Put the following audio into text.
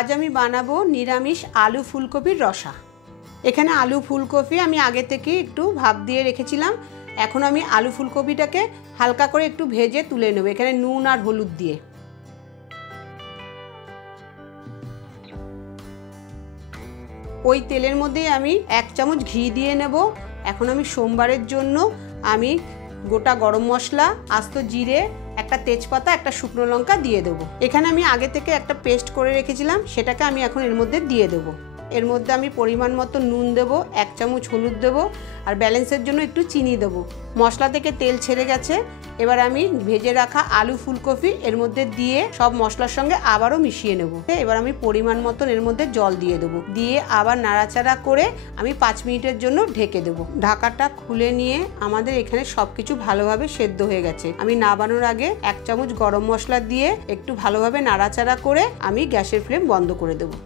আজ আমি বানাবো নিরামিষ আলু ফুলকপির রসা। এখানে আলু ফুলকপি আমি আগে থেকে একটু ভাপ দিয়ে রেখেছিলাম। এখন আমি আলু ফুলকপিটাকে হালকা করে একটু ভেজে তুলে নেব, এখানে নুন আর হলুদ দিয়ে। ওই তেলের মধ্যে আমি 1 চামচ ঘি দিয়ে নেব। এখন আমি সোমবারের জন্য আমি গোটা গরম মশলা, আস্ত জিরে, একটা তেজপাতা, একটা শুকনো লঙ্কা দিয়ে দেবো। এখানে আমি আগে থেকে একটা পেস্ট করে রেখেছিলাম, সেটাকে আমি এখন এর মধ্যে দিয়ে দেবো। এর মধ্যে আমি পরিমাণ মতো নুন দেবো, 1 চামচ হলুদ দেবো, আর ব্যালেন্সের জন্য একটু চিনি দেবো। মশলা থেকে তেল ছেড়ে গেছে। এবার আমি ভেজে রাখা আলু ফুলকপি এর মধ্যে দিয়ে সব মশলার সঙ্গে আবারও মিশিয়ে নেব। এবার আমি পরিমাণ মতন এর মধ্যে জল দিয়ে দেবো, দিয়ে আবার নাড়াচাড়া করে আমি 5 মিনিটের জন্য ঢেকে দেবো। ঢাকাটা খুলে নিয়ে আমাদের এখানে সব কিছু ভালোভাবে সেদ্ধ হয়ে গেছে। আমি নামানোর আগে 1 চামচ গরম মশলা দিয়ে একটু ভালোভাবে নাড়াচাড়া করে আমি গ্যাসের ফ্লেম বন্ধ করে দেবো।